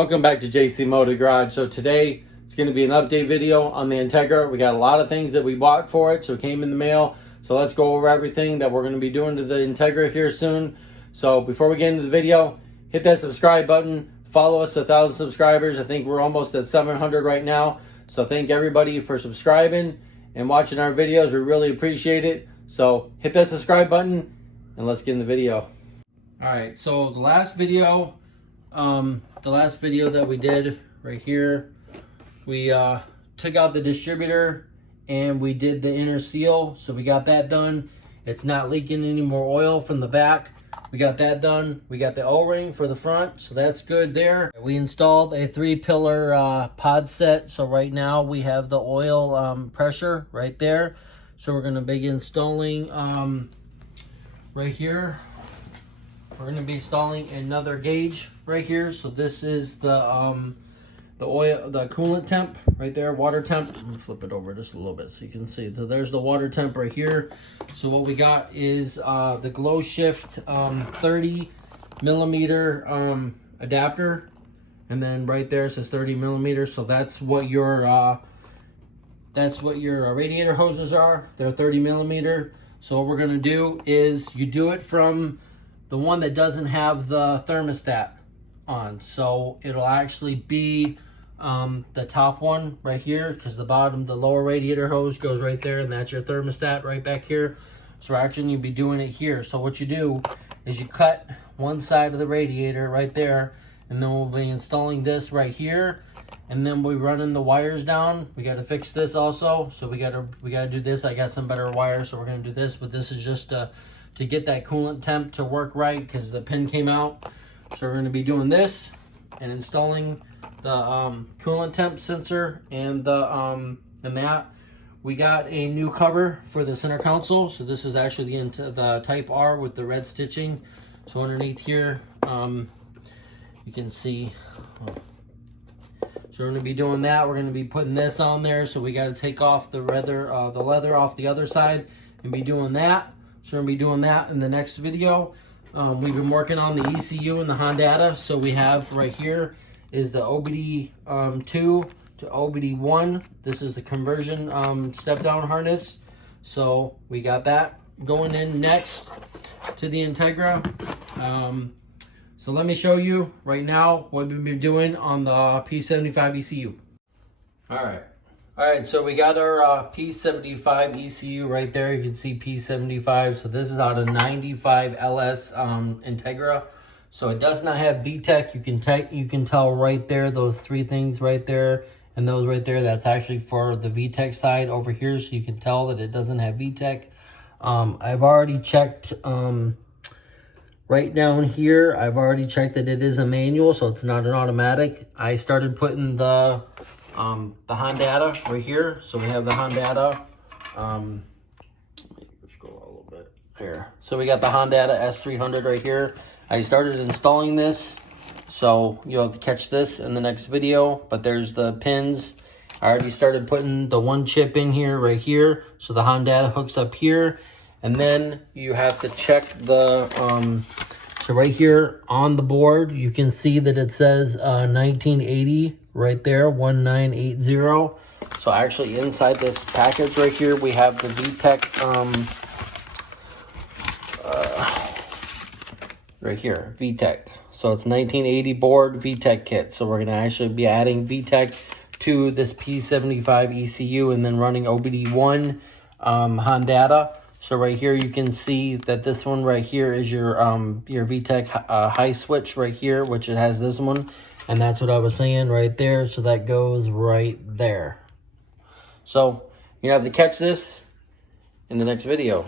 Welcome back to JC Motor Garage. So today it's going to be an update video on the Integra. We got a lot of things that we bought for it, so it came in the mail. So let's go over everything that we're going to be doing to the Integra here soon. So before we get into the video, hit that subscribe button. Follow us to 1,000 subscribers. I think we're almost at 700 right now. So thank everybody for subscribing and watching our videos. We really appreciate it. So hit that subscribe button and let's get in the video. All right, so the last video that we did right here, we took out the distributor and we did the inner seal. So we got that done. It's not leaking any more oil from the back. We got that done. We got the O-ring for the front, so that's good there. We installed a 3-pillar pod set. So right now we have the oil pressure right there. So we're gonna be installing right here. We're going to be installing another gauge right here. So this is the coolant temp right there, water temp. I'm going to flip it over just a little bit so you can see. So there's the water temp right here. So what we got is the Glow Shift 30 millimeter adapter, and then right there it says 30 millimeters. So that's what your radiator hoses are. They're 30 millimeter. So what we're going to do is you do it from the one that doesn't have the thermostat on. So it'll actually be the top one right here, because the lower radiator hose goes right there, and that's your thermostat right back here. So actually you'll be doing it here. So what you do is you cut one side of the radiator right there, and then we'll be installing this right here, and then we'll be running the wires down. We got to fix this also, so we got to do this. I got some better wires, so we're going to do this, but this is just to get that coolant temp to work right, because the pin came out. So we're going to be doing this and installing the coolant temp sensor and the mat. We got a new cover for the center console. So this is actually the Type R with the red stitching. So underneath here, you can see. So we're going to be doing that. We're going to be putting this on there. So we got to take off the leather off the other side and be doing that. So we're going to be doing that in the next video. We've been working on the ECU and the hondata. So we have right here is the Obd2 to Obd1. This is the conversion step-down harness. So we got that going in next to the Integra. So let me show you right now what we've been doing on the P75 ECU. All right, so we got our P75 ECU right there. You can see P75. So this is out of 95 LS Integra. So it does not have VTEC. You can tell right there, those three things right there and those right there. That's actually for the VTEC side over here. So you can tell that it doesn't have VTEC. I've already checked right down here. I've already checked that it is a manual, so it's not an automatic. I started putting the hondata right here. So we have the hondata. Let me just go a little bit here. So we got the hondata S300 right here. I started installing this, so you'll have to catch this in the next video. But there's the pins. I already started putting the one chip in here right here. So the hondata hooks up here, and then you have to check the so right here on the board, you can see that it says 1980 right there, 1980. So actually inside this package right here, we have the VTEC, right here, VTEC. So it's 1980 board VTEC kit. So we're going to actually be adding VTEC to this P75 ECU and then running Obd1 hondata. So right here, you can see that this one right here is your VTEC high switch right here, which it has this one. And that's what I was saying right there. So that goes right there. So you have to catch this in the next video.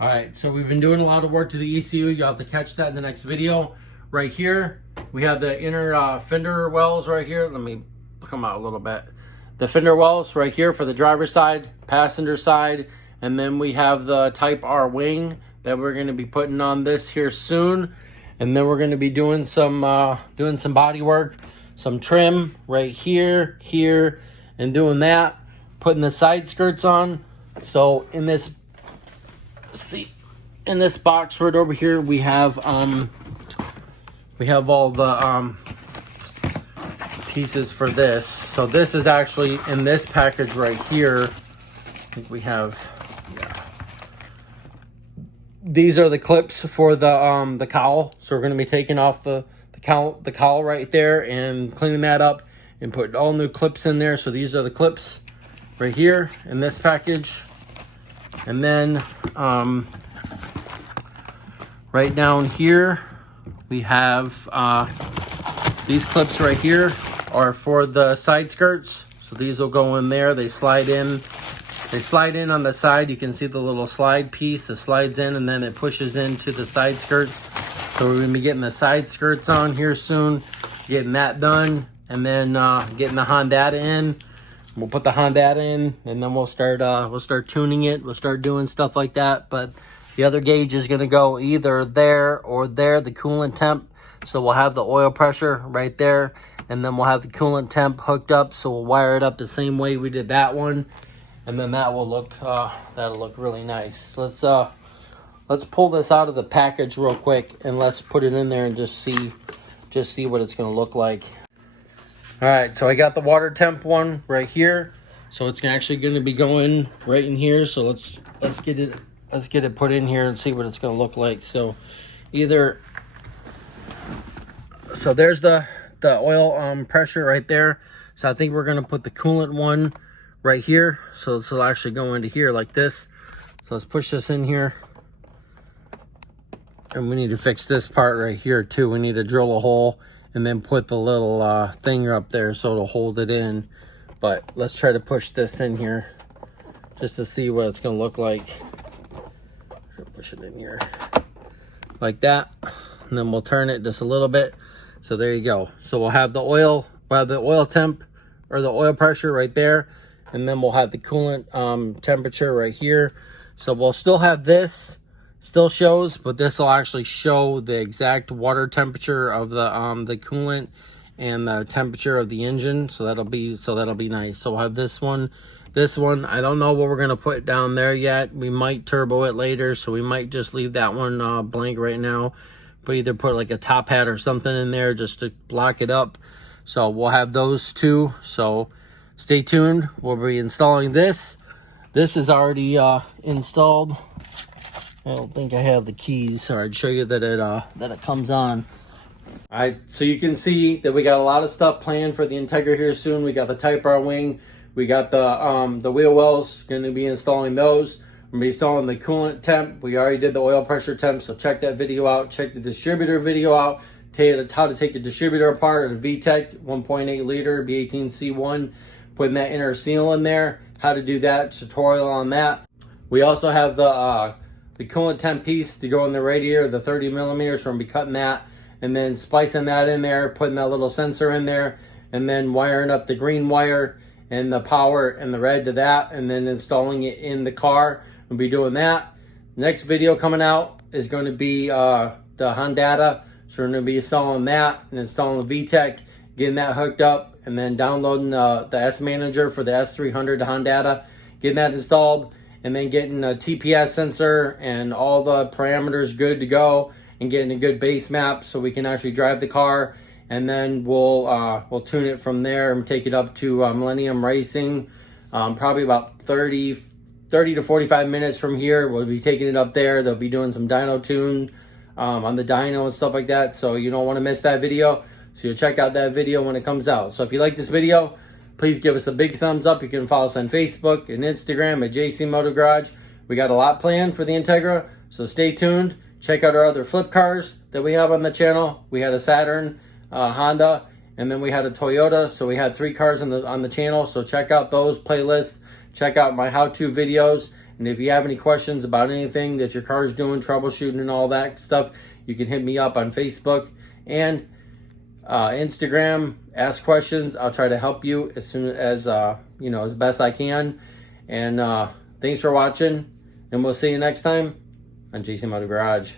All right, so we've been doing a lot of work to the ECU. You'll have to catch that in the next video. Right here, we have the inner fender wells right here. Let me come out a little bit. The fender wells right here for the driver's side, passenger side. And then we have the Type R wing that we're going to be putting on this here soon. And then we're going to be doing some body work, some trim right here, here, and doing that. Putting the side skirts on. So in this box right over here, we have all the pieces for this. So this is actually in this package right here. I think we have, yeah. These are the clips for the cowl. So we're going to be taking off the cowl right there and cleaning that up and putting all new clips in there. So these are the clips right here in this package. And then right down here we have these clips right here are for the side skirts. So these will go in there. They slide in. They slide in on the side. You can see the little slide piece that slides in and then it pushes into the side skirts. So we're going to be getting the side skirts on here soon, getting that done, and then getting the hondata in. We'll put the hondata in, and then we'll start tuning it. We'll start doing stuff like that. But the other gauge is going to go either there or there, the coolant temp. So we'll have the oil pressure right there, and then we'll have the coolant temp hooked up. So we'll wire it up the same way we did that one, and then that will look that'll look really nice. Let's pull this out of the package real quick and let's put it in there and just see what it's going to look like. All right, so I got the water temp one right here. So it's actually going to be going right in here. So let's get it put in here and see what it's going to look like. So there's the oil pressure right there. So I think we're going to put the coolant one right here. So this will actually go into here like this. So let's push this in here. And we need to fix this part right here too. We need to drill a hole and then put the little thing up there so it'll hold it in. But let's try to push this in here just to see what it's gonna look like. Push it in here like that, and then we'll turn it just a little bit. So there you go. So we'll have the oil temp or the oil pressure right there, and then we'll have the coolant temperature right here. So we'll still have this. Still shows, but this will actually show the exact water temperature of the coolant and the temperature of the engine. So that'll be nice. So we'll have this one. I don't know what we're gonna put down there yet. We might turbo it later, so we might just leave that one blank right now. But either put like a top hat or something in there just to block it up. So we'll have those two. So stay tuned. We'll be installing this. This is already installed. I don't think I have the keys, or I'd show you that it comes on. All right, so you can see that we got a lot of stuff planned for the Integra here soon. We got the Type R wing, we got the wheel wells. Going to be installing those. We're going to be installing the coolant temp. We already did the oil pressure temp, so check that video out. Check the distributor video out. Tell you how to take the distributor apart at a VTEC 1.8 liter B18c1. Putting that inner seal in there. How to do that, tutorial on that. We also have the coolant temp piece to go in the radiator, the 30 millimeters. So we're going to be cutting that and then splicing that in there, putting that little sensor in there, and then wiring up the green wire and the power and the red to that, and then installing it in the car. We'll be doing that. Next video coming out is going to be the hondata. So we're going to be installing that and installing the VTEC, getting that hooked up, and then downloading the S Manager for the S300 hondata, getting that installed, and then getting a TPS sensor and all the parameters good to go, and getting a good base map so we can actually drive the car. And then we'll tune it from there and take it up to Millennium Racing. Probably about 30 to 45 minutes from here. We'll be taking it up there. They'll be doing some dyno tune on the dyno and stuff like that. So you don't want to miss that video. So you'll check out that video when it comes out. So if you like this video, please give us a big thumbs up. You can follow us on Facebook and Instagram at JC Motor Garage. We got a lot planned for the Integra, so stay tuned. Check out our other flip cars that we have on the channel. We had a Saturn, Honda, and then we had a Toyota. So we had 3 cars on the channel. So check out those playlists. Check out my how-to videos. And if you have any questions about anything that your car is doing, troubleshooting and all that stuff, you can hit me up on Facebook and Instagram. Ask questions. I'll try to help you as soon as as best I can. And thanks for watching, and we'll see you next time on JC Motor Garage.